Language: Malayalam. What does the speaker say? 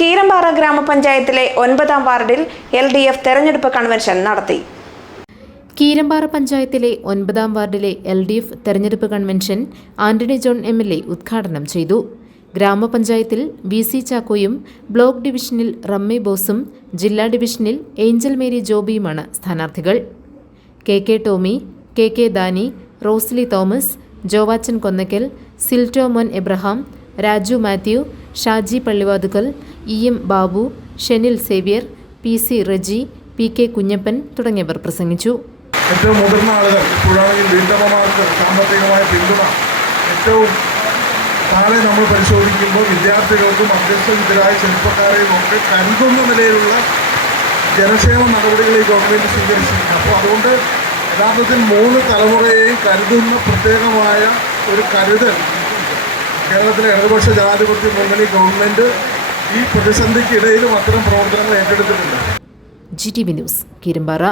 കീരമ്പാറ ഗ്രാമപഞ്ചായത്തിലെ ഒൻപതാം വാർഡിൽ എൽ ഡി എഫ് തെരഞ്ഞെടുപ്പ് കൺവെൻഷൻ നടത്തി. കീരമ്പാറ പഞ്ചായത്തിലെ ഒൻപതാം വാർഡിലെ എൽ ഡി എഫ് തെരഞ്ഞെടുപ്പ് convention Antony John M L A ഉദ്ഘാടനം ചെയ്തു. ഗ്രാമപഞ്ചായത്തിൽ വി സി ചാക്കോയും ബ്ലോക്ക് ഡിവിഷനിൽ റമ്മി ബോസും ജില്ലാ ഡിവിഷനിൽ ഏഞ്ചൽ മേരി ജോബിയുമാണ് സ്ഥാനാർത്ഥികൾ. K K Tomy K K Dani Rosly Thomas Jovachan Konnakkal Silto Mon Abraham Raju Mathew Shaji Pallivathukkal E M Babu Shenil Xavier P C Reji P K Kunjappan തുടങ്ങിയവർ പ്രസംഗിച്ചു. ഏറ്റവും മുതിർന്ന ആളുകൾ പുഴയിൽ വീട്ടമ്മമാർക്ക് സാമ്പത്തികമായ പിന്തുണ. ഏറ്റവും താഴെ നമ്മൾ പരിശോധിക്കുമ്പോൾ വിദ്യാർത്ഥികൾക്കും അഭ്യസ്തവിദ്യരായ ചെറുപ്പക്കാരെയും ഒക്കെ കരുതുന്ന നിലയിലുള്ള ജനക്ഷേമ നടപടികൾ ഈ ഗവൺമെന്റ് സ്വീകരിച്ചിട്ടുണ്ട്. അപ്പോൾ അതുകൊണ്ട് യഥാർത്ഥത്തിൽ മൂന്ന് തലമുറയെയും കരുതുന്ന പ്രത്യേകമായ ഒരു കരുതൽ കേരളത്തിലെ ഇടതുപക്ഷ ജനാധിപത്യ മുന്നണി ഗവൺമെന്റ് ഈ പ്രതിസന്ധിക്കിടയിലും അത്തരം പ്രവർത്തനങ്ങൾ ഏറ്റെടുത്തിട്ടുണ്ട്. G T V news Keerampara.